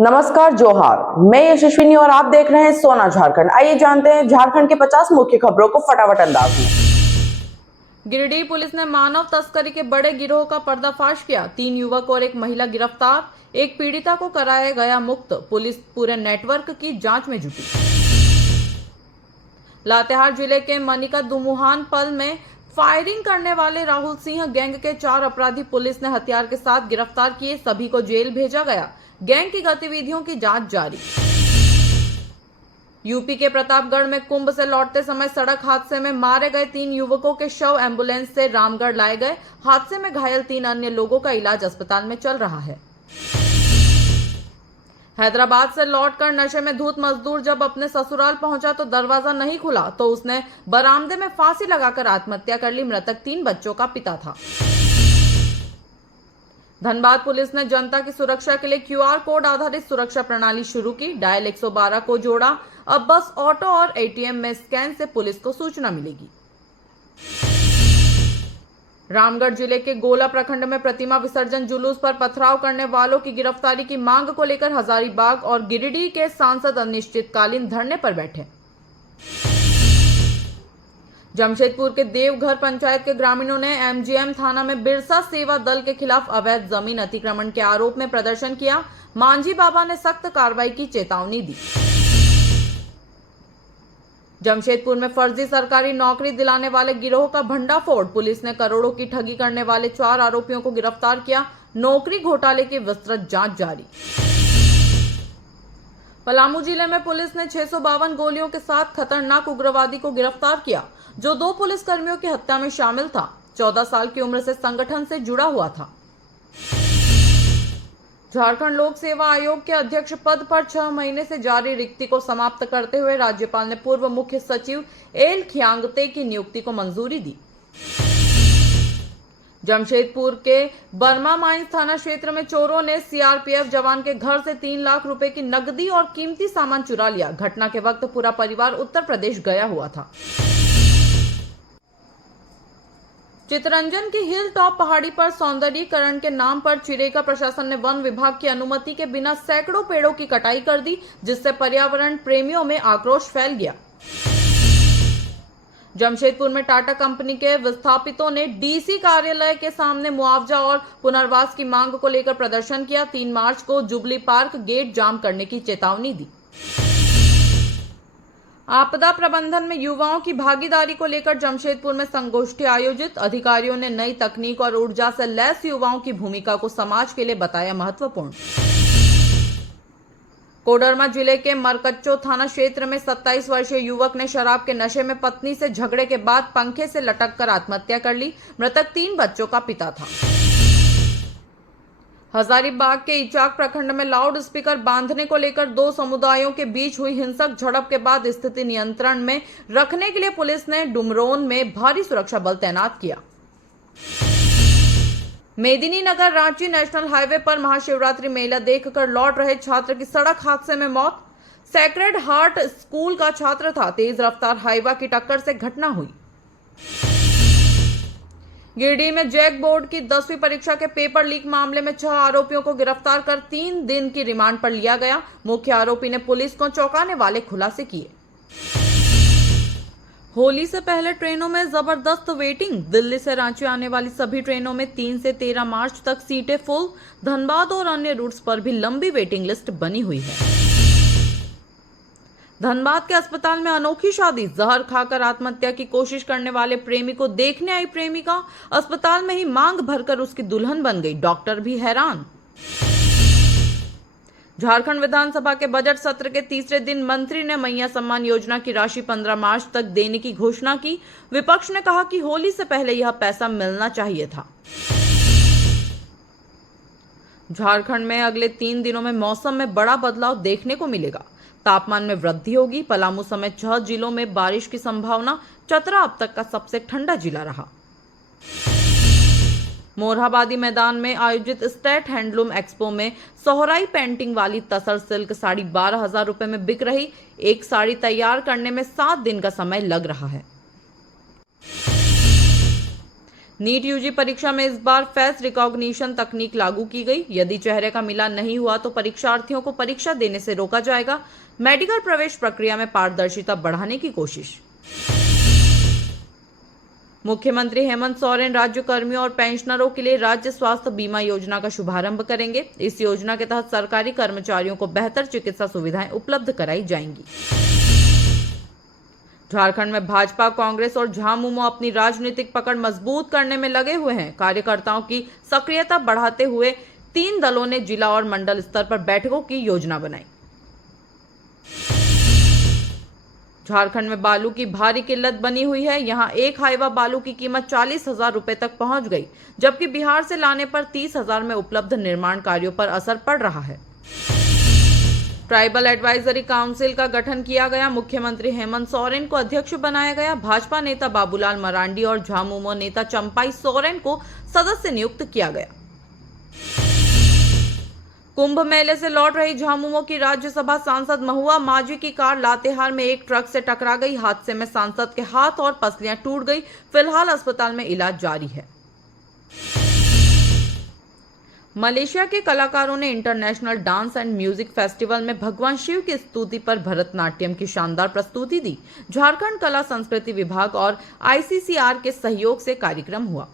नमस्कार, जोहार। मैं यशस्विनी और आप देख रहे हैं सोना झारखंड। आइए जानते हैं झारखंड के 50 मुख्य खबरों को फटाफट अंदाज में। गिरिडीह पुलिस ने मानव तस्करी के बड़े गिरोह का पर्दाफाश किया। 3 युवक और एक महिला गिरफ्तार। एक पीड़िता को कराया गया मुक्त। पुलिस पूरे नेटवर्क की जांच में जुटी। लातेहार जिले के मनिका दुमुहान पल में फायरिंग करने वाले राहुल सिंह गैंग के 4 अपराधी पुलिस ने हथियार के साथ गिरफ्तार किए। सभी को जेल भेजा गया। गैंग की गतिविधियों की जांच जारी। यूपी के प्रतापगढ़ में कुंभ से लौटते समय सड़क हादसे में मारे गए 3 युवकों के शव एम्बुलेंस से रामगढ़ लाए गए। हादसे में घायल 3 अन्य लोगों का इलाज अस्पताल में चल रहा है। हैदराबाद से लौटकर नशे में धूत मजदूर जब अपने ससुराल पहुंचा तो दरवाजा नहीं खुला तो उसने बरामदे में फांसी लगाकर आत्महत्या कर ली। मृतक 3 बच्चों का पिता था। धनबाद पुलिस ने जनता की सुरक्षा के लिए क्यूआर कोड आधारित सुरक्षा प्रणाली शुरू की। डायल 112 को जोड़ा। अब बस ऑटो और एटीएम में स्कैन से पुलिस को सूचना मिलेगी। रामगढ़ जिले के गोला प्रखंड में प्रतिमा विसर्जन जुलूस पर पथराव करने वालों की गिरफ्तारी की मांग को लेकर हजारीबाग और गिरिडीह के सांसद अनिश्चितकालीन धरने पर बैठे। जमशेदपुर के देवघर पंचायत के ग्रामीणों ने एमजीएम थाना में बिरसा सेवा दल के खिलाफ अवैध जमीन अतिक्रमण के आरोप में प्रदर्शन किया। मांझी बाबा ने सख्त कार्रवाई की चेतावनी दी। जमशेदपुर में फर्जी सरकारी नौकरी दिलाने वाले गिरोह का भंडाफोड़। पुलिस ने करोड़ों की ठगी करने वाले 4 आरोपियों को गिरफ्तार किया। नौकरी घोटाले की विस्तृत जांच जारी। पलामू जिले में पुलिस ने 652 गोलियों के साथ खतरनाक उग्रवादी को गिरफ्तार किया जो 2 पुलिसकर्मियों की हत्या में शामिल था। 14 साल की उम्र से संगठन से जुड़ा हुआ था। झारखंड लोक सेवा आयोग के अध्यक्ष पद पर 6 महीने से जारी रिक्ति को समाप्त करते हुए राज्यपाल ने पूर्व मुख्य सचिव एल खियांगते की नियुक्ति को मंजूरी दी। जमशेदपुर के बर्मा माइंस थाना क्षेत्र में चोरों ने सीआरपीएफ जवान के घर से 3 लाख रुपए की नकदी और कीमती सामान चुरा लिया। घटना के वक्त पूरा परिवार उत्तर प्रदेश गया हुआ था। चितरंजन की हिल टॉप पहाड़ी पर सौंदर्यीकरण के नाम पर चिरेका प्रशासन ने वन विभाग की अनुमति के बिना सैकड़ों पेड़ों की कटाई कर दी, जिससे पर्यावरण प्रेमियों में आक्रोश फैल गया। जमशेदपुर में टाटा कंपनी के विस्थापितों ने डीसी कार्यालय के सामने मुआवजा और पुनर्वास की मांग को लेकर प्रदर्शन किया। 3 मार्च को जुबली पार्क गेट जाम करने की चेतावनी दी। आपदा प्रबंधन में युवाओं की भागीदारी को लेकर जमशेदपुर में संगोष्ठी आयोजित। अधिकारियों ने नई तकनीक और ऊर्जा से लैस युवाओं की भूमिका को समाज के लिए बताया महत्वपूर्ण। कोडरमा जिले के मरकच्चो थाना क्षेत्र में 27 वर्षीय युवक ने शराब के नशे में पत्नी से झगड़े के बाद पंखे से लटककर आत्महत्या कर ली। मृतक 3 बच्चों का पिता था। हजारीबाग के इचाक प्रखंड में लाउड स्पीकर बांधने को लेकर 2 समुदायों के बीच हुई हिंसक झड़प के बाद स्थिति नियंत्रण में रखने के लिए पुलिस ने डुमरोन में भारी सुरक्षा बल तैनात किया। मेदिनीनगर रांची नेशनल हाईवे पर महाशिवरात्रि मेला देखकर लौट रहे छात्र की सड़क हादसे में मौत। सैक्रेड हार्ट स्कूल का छात्र था। तेज रफ्तार हाईवा की टक्कर से घटना हुई। गिरिडीह में जैक बोर्ड की 10वीं परीक्षा के पेपर लीक मामले में 6 आरोपियों को गिरफ्तार कर 3 दिन की रिमांड पर लिया गया। मुख्य आरोपी ने पुलिस को चौंकाने वाले खुलासे किए। होली से पहले ट्रेनों में जबरदस्त वेटिंग। दिल्ली से रांची आने वाली सभी ट्रेनों में 3 से 13 मार्च तक सीटें फुल। धनबाद और अन्य रूट्स पर भी लंबी वेटिंग लिस्ट बनी हुई है। धनबाद के अस्पताल में अनोखी शादी। जहर खाकर आत्महत्या की कोशिश करने वाले प्रेमी को देखने आई प्रेमिका अस्पताल में ही मांग भरकर उसकी दुल्हन बन गई। डॉक्टर भी हैरान। झारखंड विधानसभा के बजट सत्र के तीसरे दिन मंत्री ने मैया सम्मान योजना की राशि 15 मार्च तक देने की घोषणा की। विपक्ष ने कहा कि होली से पहले यह पैसा मिलना चाहिए था। झारखंड में अगले 3 दिनों में मौसम में बड़ा बदलाव देखने को मिलेगा। तापमान में वृद्धि होगी। पलामू समेत 6 जिलों में बारिश की संभावना। चतरा अब तक का सबसे ठंडा जिला रहा। मोरहाबादी मैदान में आयोजित स्टेट हैंडलूम एक्सपो में सोहराई पेंटिंग वाली तसर सिल्क साड़ी 12,000 रुपए में बिक रही। एक साड़ी तैयार करने में 7 दिन का समय लग रहा है। नीट यूजी परीक्षा में इस बार फेस रिकॉग्निशन तकनीक लागू की गई। यदि चेहरे का मिलान नहीं हुआ तो परीक्षार्थियों को परीक्षा देने से रोका जाएगा। मेडिकल प्रवेश प्रक्रिया में पारदर्शिता बढ़ाने की कोशिश। मुख्यमंत्री हेमंत सोरेन राज्य कर्मियों और पेंशनरों के लिए राज्य स्वास्थ्य बीमा योजना का शुभारंभ करेंगे। इस योजना के तहत सरकारी कर्मचारियों को बेहतर चिकित्सा सुविधाएं उपलब्ध कराई जाएंगी। झारखंड में भाजपा, कांग्रेस और झामुमो अपनी राजनीतिक पकड़ मजबूत करने में लगे हुए हैं। कार्यकर्ताओं की सक्रियता बढ़ाते हुए 3 दलों ने जिला और मंडल स्तर पर बैठकों की योजना बनाई। झारखंड में बालू की भारी किल्लत बनी हुई है। यहां एक हाइवा बालू की कीमत 40,000 रुपए तक पहुंच गई, जबकि बिहार से लाने पर 30,000 में उपलब्ध निर्माण कार्यों पर असर पड़ रहा है। ट्राइबल एडवाइजरी काउंसिल का गठन किया गया। मुख्यमंत्री हेमंत सोरेन को अध्यक्ष बनाया गया। भाजपा नेता बाबूलाल मरांडी और झामुमो नेता चंपाई सोरेन को सदस्य नियुक्त किया गया। कुंभ मेले से लौट रही झामुमो की राज्यसभा सांसद महुआ माझी की कार लातेहार में एक ट्रक से टकरा गई। हादसे में सांसद के हाथ और पसलियां टूट गई। फिलहाल अस्पताल में इलाज जारी है। मलेशिया के कलाकारों ने international dance and music festival में भगवान शिव की स्तुति पर भरतनाट्यम की शानदार प्रस्तुति दी। झारखंड कला संस्कृति विभाग और ICCR के सहयोग से कार्यक्रम हुआ।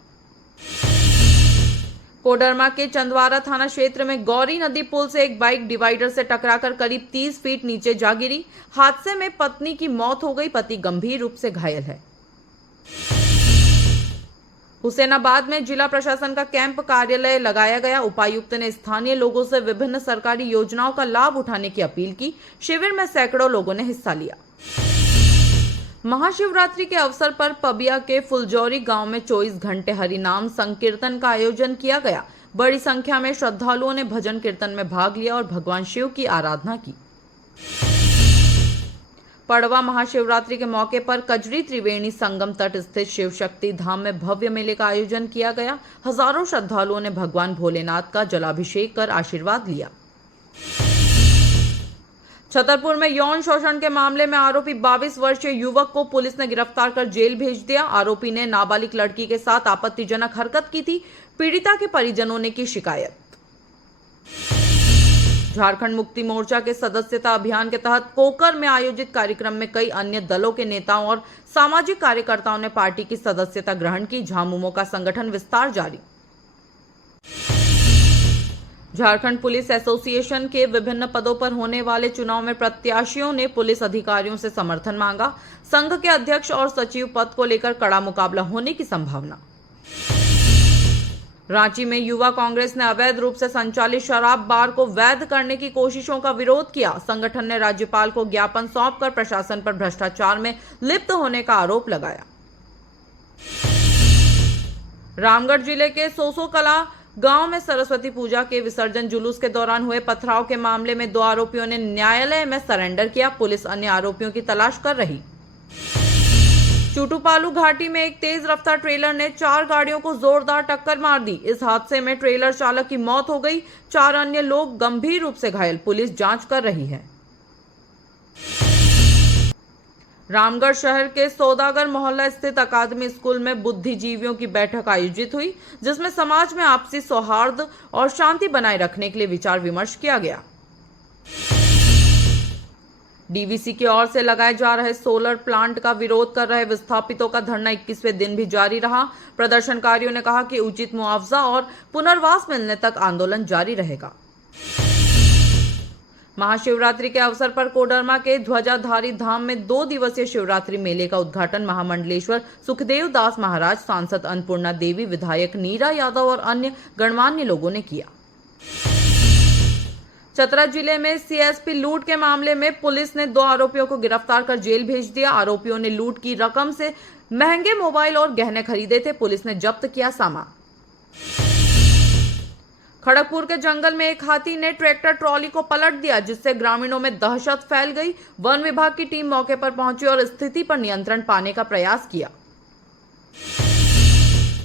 कोडरमा के चंदवारा थाना क्षेत्र में गौरी नदी पुल से एक बाइक डिवाइडर से टकराकर करीब 30 फीट नीचे जा गिरी। हादसे में पत्नी की मौत हो गई, पति गंभीर रूप से घायल है। हुसैनाबाद में जिला प्रशासन का कैंप कार्यालय लगाया गया। उपायुक्त ने स्थानीय लोगों से विभिन्न सरकारी योजनाओं का लाभ उठाने की अपील की। शिविर में सैकड़ों लोगों ने हिस्सा लिया। महाशिवरात्रि के अवसर पर पबिया के फुलजौरी गांव में 24 घंटे हरिनाम संकीर्तन का आयोजन किया गया। बड़ी संख्या में श्रद्धालुओं ने भजन कीर्तन में भाग लिया और भगवान शिव की आराधना की। पड़वा महाशिवरात्रि के मौके पर कजरी त्रिवेणी संगम तट स्थित शिव शक्ति धाम में भव्य मेले का आयोजन किया गया। हजारों श्रद्धालुओं ने भगवान भोलेनाथ का जलाभिषेक कर आशीर्वाद लिया। छतरपुर में यौन शोषण के मामले में आरोपी 22 वर्षीय युवक को पुलिस ने गिरफ्तार कर जेल भेज दिया। आरोपी ने नाबालिग लड़की के साथ आपत्तिजनक हरकत की थी। पीड़िता के परिजनों ने की शिकायत। झारखंड मुक्ति मोर्चा के सदस्यता अभियान के तहत कोकर में आयोजित कार्यक्रम में कई अन्य दलों के नेताओं और सामाजिक कार्यकर्ताओं ने पार्टी की सदस्यता ग्रहण की। झामुमो का संगठन विस्तार जारी। झारखंड पुलिस एसोसिएशन के विभिन्न पदों पर होने वाले चुनाव में प्रत्याशियों ने पुलिस अधिकारियों से समर्थन मांगा। संघ के अध्यक्ष और सचिव पद को लेकर कड़ा मुकाबला होने की संभावना। रांची में युवा कांग्रेस ने अवैध रूप से संचालित शराब बार को वैध करने की कोशिशों का विरोध किया। संगठन ने राज्यपाल को ज्ञापन सौंपकर प्रशासन पर भ्रष्टाचार में लिप्त होने का आरोप लगाया। रामगढ़ जिले के सोसो कला गांव में सरस्वती पूजा के विसर्जन जुलूस के दौरान हुए पथराव के मामले में 2 आरोपियों ने न्यायालय में सरेंडर किया। पुलिस अन्य आरोपियों की तलाश कर रही। चूटूपालू घाटी में एक तेज रफ्तार ट्रेलर ने 4 गाड़ियों को जोरदार टक्कर मार दी। इस हादसे में ट्रेलर चालक की मौत हो गई। 4 अन्य लोग गंभीर रूप से घायल। पुलिस जांच कर रही है। रामगढ़ शहर के सौदागर मोहल्ला स्थित अकादमी स्कूल में बुद्धिजीवियों की बैठक आयोजित हुई, जिसमें समाज में आपसी सौहार्द और शांति बनाए रखने के लिए विचार विमर्श किया गया। डीवीसी की ओर से लगाए जा रहे सोलर प्लांट का विरोध कर रहे विस्थापितों का धरना 21वें दिन भी जारी रहा। प्रदर्शनकारियों ने कहा कि उचित मुआवजा और पुनर्वास मिलने तक आंदोलन जारी रहेगा। महाशिवरात्रि के अवसर पर कोडरमा के ध्वजाधारी धाम में 2 दिवसीय शिवरात्रि मेले का उद्घाटन महामंडलेश्वर सुखदेव दास महाराज, सांसद अन्नपूर्णा देवी, विधायक नीरा यादव और अन्य गणमान्य लोगों ने किया। चतरा जिले में सीएसपी लूट के मामले में पुलिस ने 2 आरोपियों को गिरफ्तार कर जेल भेज दिया। आरोपियों ने लूट की रकम से महंगे मोबाइल और गहने खरीदे थे। पुलिस ने जब्त किया सामान। खड़गपुर के जंगल में एक हाथी ने ट्रैक्टर ट्रॉली को पलट दिया, जिससे ग्रामीणों में दहशत फैल गई। वन विभाग की टीम मौके पर पहुंची और स्थिति पर नियंत्रण पाने का प्रयास किया।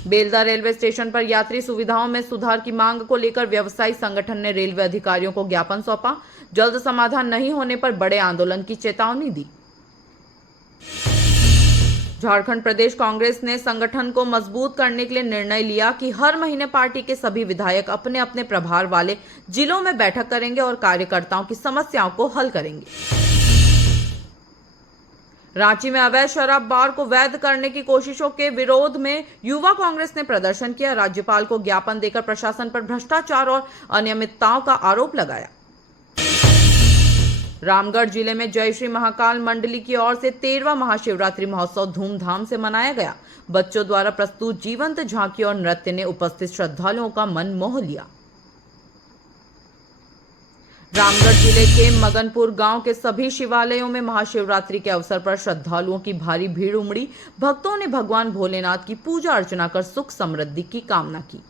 बेलदा रेलवे स्टेशन पर यात्री सुविधाओं में सुधार की मांग को लेकर व्यवसायी संगठन ने रेलवे अधिकारियों को ज्ञापन सौंपा। जल्द समाधान नहीं होने पर बड़े आंदोलन की चेतावनी दी। झारखंड प्रदेश कांग्रेस ने संगठन को मजबूत करने के लिए निर्णय लिया कि हर महीने पार्टी के सभी विधायक अपने अपने प्रभार वाले जिलों में बैठक करेंगे और कार्यकर्ताओं की समस्याओं को हल करेंगे। रांची में अवैध शराब बार को वैध करने की कोशिशों के विरोध में युवा कांग्रेस ने प्रदर्शन किया। राज्यपाल को ज्ञापन देकर प्रशासन पर भ्रष्टाचार और अनियमितताओं का आरोप लगाया। रामगढ़ जिले में जय श्री महाकाल मंडली की ओर से 13वां महाशिवरात्रि महोत्सव धूमधाम से मनाया गया। बच्चों द्वारा प्रस्तुत जीवंत झांकी और नृत्य ने उपस्थित श्रद्धालुओं का मन मोह लिया। रामगढ़ जिले के मगनपुर गांव के सभी शिवालयों में महाशिवरात्रि के अवसर पर श्रद्धालुओं की भारी भीड़ उमड़ी। भक्तों ने भगवान भोलेनाथ की पूजा अर्चना कर सुख समृद्धि की कामना की।